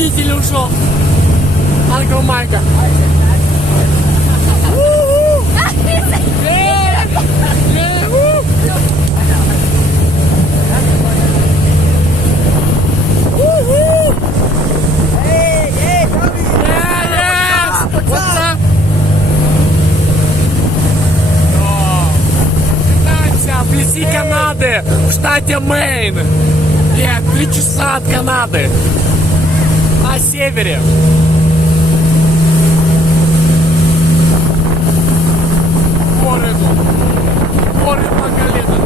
Водитель ушел. Ангел Майка. Вблизи Канады, в штате Мэйн. Нет, 3 часа от Канады. На севере. Горы тут. Горы по колено.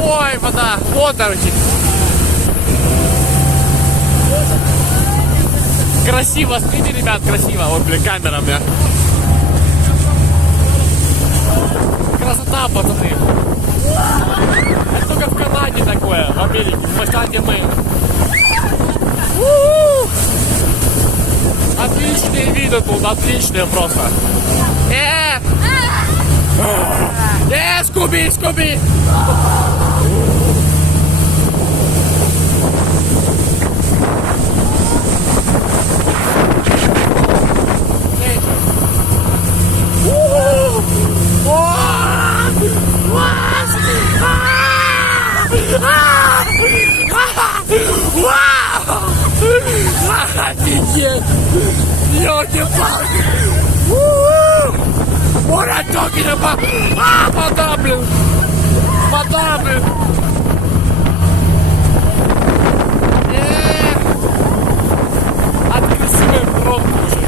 Ой, вода, вот, короче. Красиво, смотрите, ребят, красиво. Вот, блин, камера, бля. Красота, пацаны. Это только в Канаде такое, в Америке, в штате Мэйн. Отличные виды тут, отличные просто. Скуби, Скуби! Офигеть! Ёлки-палки! What I'm talking about? Вода, блин! Вода, блин! От красивой пробки уже.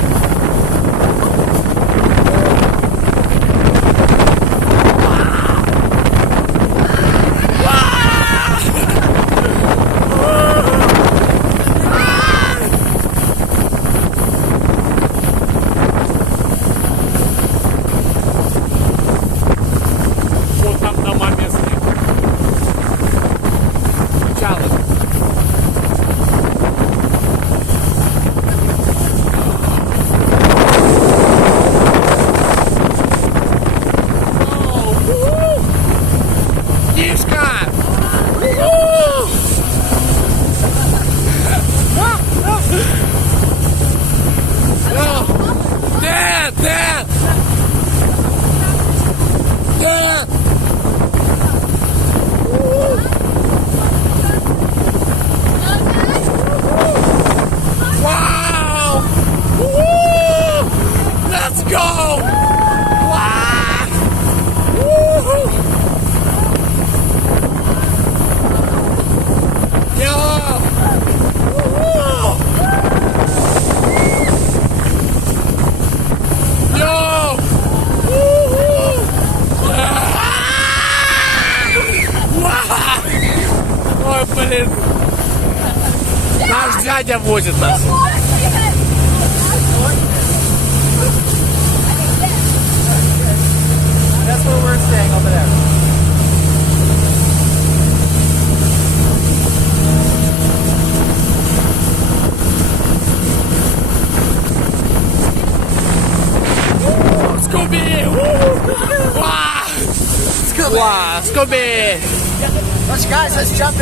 блин. Наш дядя возит нас. That's where we're staying over there. Scooby! Wow! Scooby! Let's guys, let's jump in.